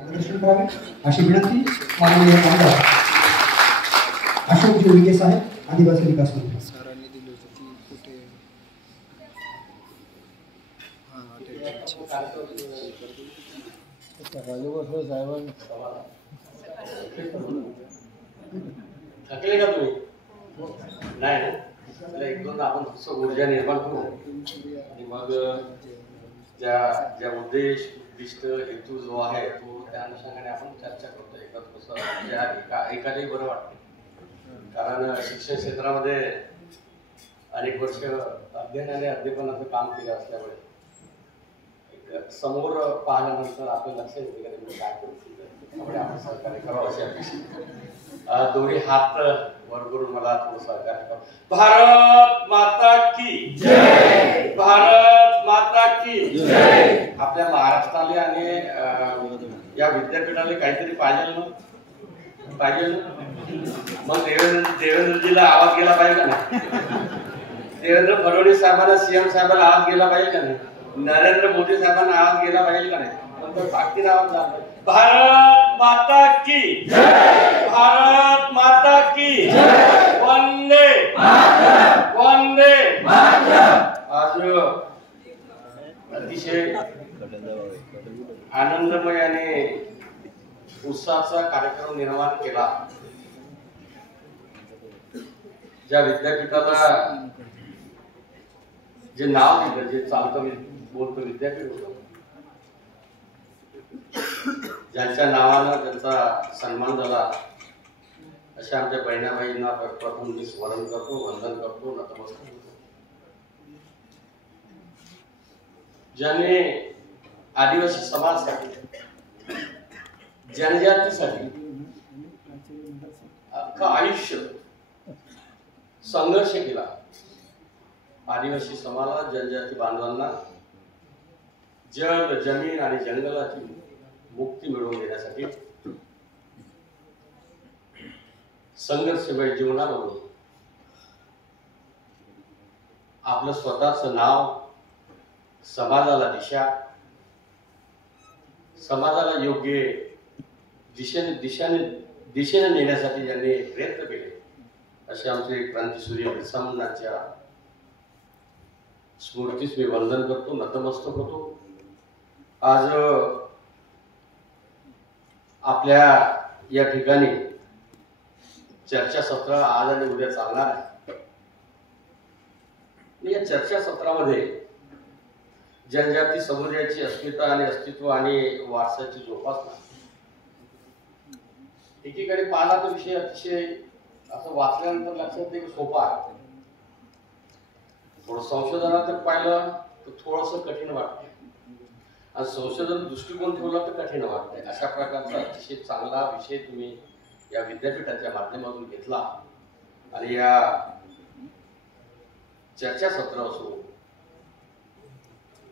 मार्गदर्शन करावे अशी विनंती माननीय आमदार अशोकजी उईके साहेब आदिवासी विकास मंत्री. थकले का तुम्ही? नाही ना, एक दोन आपण ऊर्जा निर्माण करू आणि मग ज्या उद्दिष्ट हेतू जो आहे तो त्या अनुषंगाने आपण चर्चा करतो. एकत्र कसं एकालाही बरं वाटतं, कारण शिक्षण क्षेत्रामध्ये अनेक वर्ष अध्ययन आणि अध्यापनाचं काम केलं असल्यामुळे समोर पाहिल्यानंतर आपलं लक्ष येते का तुम्ही काय करतो, त्यामुळे आपण सहकार्य करावं अशी अपेक्षा. दोन्ही हात वर करून मला थोडं सहकार्य करावं. भारत माता की जय, भारत माता की जय. आपल्या महाराष्ट्राला आणि या विद्यापीठाला काहीतरी पाहिजे ना. मग देवेंद्रजीला आवाज गेला पाहिजे का नाही? देवेंद्र फडणवीस साहेबांना, सीएम साहेबांना आवाज गेला पाहिजे का नाही? नरेंद्र मोदी साहेबांना आवाज गेला पाहिजे का नाही? पण ताकदीने आवाज झाला. भारत माता की जय, भारत माता की जय, वंदे मातरम, वंदे मातरम. आज अतिशय आनंदमय आणि उत्साहाचा कार्यक्रम निर्माण केला. ज्या विद्यापीठाला जे नाव दिलं, जे चालतं बोलतो विद्यापीठ होतं, ज्यांच्या नावानं त्यांचा सन्मान झाला, अशा आमच्या बहिणाबाईंना प्रथम मी स्मरण करतो, वंदन करतो, नतमस्तक होतो. ज्यांनी आदिवासी समाजासाठी, जनजातीसाठी अख्खं आयुष्य संघर्ष केला. आदिवासी समाजाला, जनजाती बांधवांना जल, जमीन आणि जंगलाची मुक्ती मिळवून देण्यासाठी संघर्षमय जीवनामधून आपलं स्वतःचं नाव, समाजाला दिशा, समाजाला योग्य दिशेने नेण्यासाठी ज्यांनी प्रयत्न केले, असे आमचे क्रांतीसूर्य बिरसा मुंडांच्या स्मृतीस मी वंदन करतो, नतमस्तक होतो. आज आपल्या या ठिकाणी चर्चासत्र आज आणि उद्या चालणार आहे. या चर्चासत्रामध्ये जनजाती समुदायाची अस्मिता आणि अस्तित्व आणि वारसाची जोपासना, एकीकडे पाहिला तो विषय अतिशय असं वाचल्यानंतर लक्षात येईल सोपा आहे. थोडं संशोधनात पाहिलं तर थोडंसं कठीण वाटतं, आणि संशोधन दृष्टिकोन ठेवला तर कठीण वाटतंय. अशा प्रकारचा अतिशय चांगला विषय तुम्ही या विद्यापीठाच्या माध्यमातून घेतला, आणि या चर्चासत्र असो,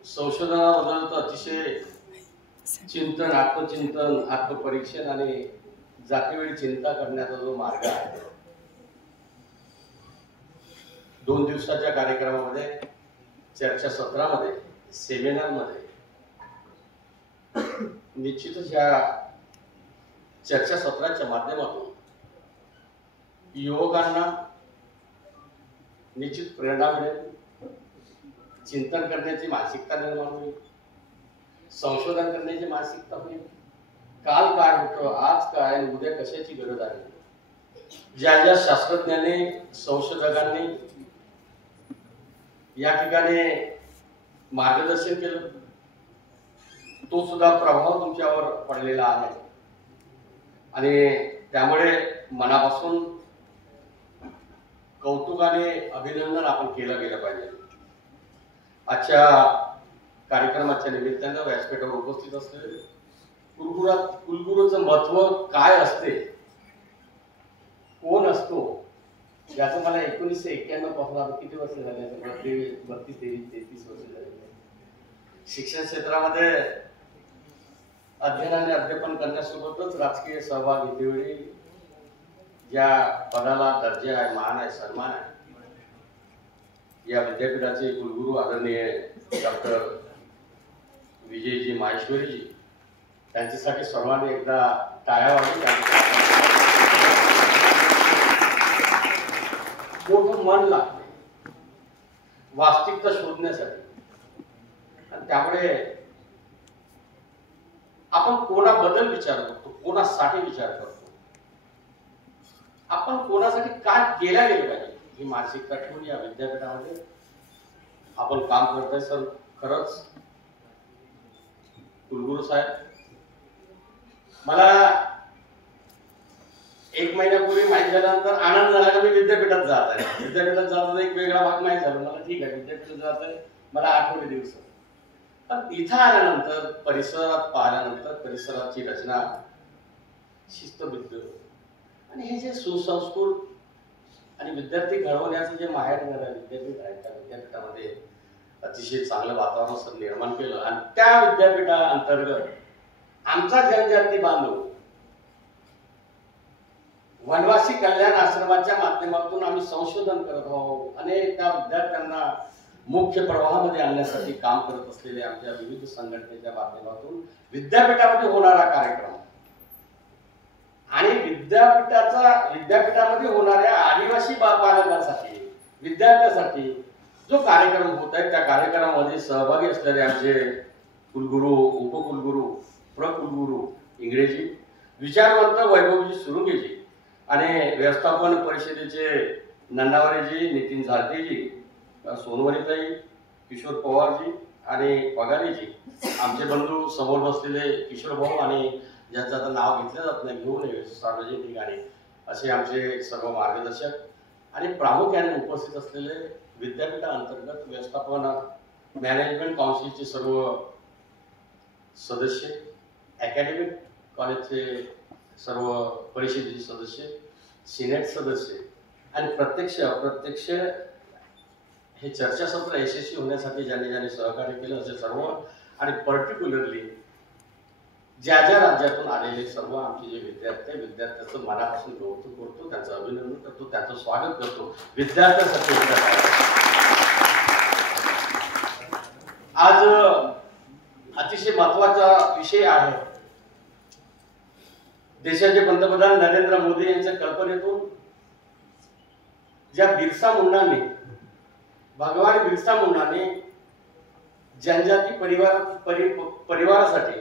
संशोधनाबद्दल तर अतिशय चिंतन, आत्मचिंतन, आत्मपरीक्षण आणि जातीवेळी चिंता करण्याचा जो मार्ग आहे, 2 दिवसाच्या कार्यक्रमामध्ये, चर्चासत्रामध्ये, सेमिनारमध्ये निश्चितच या चर्चासत्राच्या माध्यमातून युवकांना निश्चित प्रेरणा मिळेल, चिंतन करण्याची मानसिकता निर्माण होईल, संशोधन करण्याची मानसिकता होईल. काल काय होतं, आज काय, उद्या कशाची गरज आहे, ज्या शास्त्रज्ञांनी, संशोधकांनी या ठिकाणी मार्गदर्शन केलं, तो सुद्धा प्रभाव तुमच्यावर पडलेला आहे. आणि त्यामुळे मनापासून कौतुक आणि अभिनंदन आपण केलं गेलं पाहिजे. आजच्या कार्यक्रमाच्या निमित्तानं व्यासपीठावर उपस्थित असलेले कुलगुरूचं महत्व काय असते, कोण असतो, याचं मला 1991 पासून आता किती वर्ष झाले, 32-33 वर्ष झाले. शिक्षण क्षेत्रामध्ये अध्ययन आणि अध्यापन करण्यासोबतच राजकीय सहभाग घेतेवेळी ज्या पदाला दर्जा आहे, मान आहे, सन्मान आहे, या विद्यापीठाचे कुलगुरू आदरणीय डॉक्टर विजयजी माहेश्वरीजी त्यांच्यासाठी सर्वांनी एकदा टाळ्या वाजवून मोठं मन लागते वास्तविकता शोधण्यासाठी. आणि त्यामुळे आपण कोणाबद्दल विचार करतो, कोणासाठी विचार करतो, आपण कोणासाठी काय केल्या गेलं पाहिजे ही मानसिकता ठेवून या विद्यापीठामध्ये आपण काम करतोय. सर खरंच कुलगुरू साहेब, मला 1 महिन्यापूर्वी माहिती झाल्यानंतर आनंद झाला की मी विद्यापीठात जात आहे. विद्यापीठात जात एक वेगळा भाग माहिती झाला मला. ठीक आहे, विद्यापीठात जात आहे, मला आठवडे दिवस. पण इथं आल्यानंतर परिसरात पाहिल्यानंतर परिसराची रचना शिस्तबद्ध आणि हे जे सुसंस्कृत आणि विद्यार्थी घडवण्याचं जे माहेरघर विद्यापीठ आहे त्या विद्यापीठामध्ये अतिशय चांगलं वातावरण निर्माण केलं. आणि त्या विद्यापीठाअंतर्गत आमचा जनजाती बांधव वनवासी कल्याण आश्रमाच्या माध्यमातून आम्ही संशोधन करत आहोत. अनेक त्या विद्यार्थ्यांना मुख्य प्रवाहामध्ये आणण्यासाठी काम करत असलेले आमच्या विविध संघटनेच्या माध्यमातून विद्यापीठामध्ये होणारा कार्यक्रम आणि विद्यापीठामध्ये होणाऱ्या आदिवासी बालकांसाठी विद्यार्थ्यांसाठी जो कार्यक्रम होत आहे त्या कार्यक्रमामध्ये सहभागी असलेले आमचे कुलगुरू, उपकुलगुरू, प्रकुलगुरू इंग्रजी, विचारवंत वैभवजी सुरुंगेजी आणि व्यवस्थापन परिषदेचे नन्नावरेजी, नितीन झारतेजी, सोनवरीताई, किशोर पवारजी आणि पगारीजी, आमचे बंधू समोर बसलेले किशोर भाऊ आणि ज्यांचं आता नाव घेतलं जात नाही घेऊ नये सार्वजनिक ठिकाणी असे आमचे सर्व मार्गदर्शक आणि प्रामुख्याने उपस्थित असलेले विद्यापीठाअंतर्गत व्यवस्थापन मॅनेजमेंट काउन्सिलचे सर्व सदस्य, अकॅडमिक कॉलेजचे सर्व परिषदेचे सदस्य, सिनेट सदस्य आणि प्रत्यक्ष अप्रत्यक्ष हे चर्चासत्र यशस्वी होण्यासाठी ज्यांनी सहकार्य केलं असे सर्व आणि पर्टिक्युलरली ज्या राज्यातून आलेले सर्व आमचे जे विद्यार्थी विद्यार्थ्यांचं मनापासून कौतुक करतो, त्यांचं अभिनंदन करतो, त्यांचं स्वागत करतो. विद्यार्थ्यांसाठी आज अतिशय महत्वाचा विषय आहे. देशाचे पंतप्रधान नरेंद्र मोदी यांच्या कल्पनेतून ज्या भगवान बिरसा मुंडाने जनजाती परिवारासाठी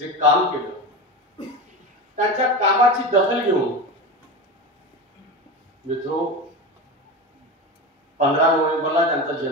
जे काम केलं त्यांच्या कामाची दखल घेऊन मित्रो 15 नोव्हेंबरला त्यांचा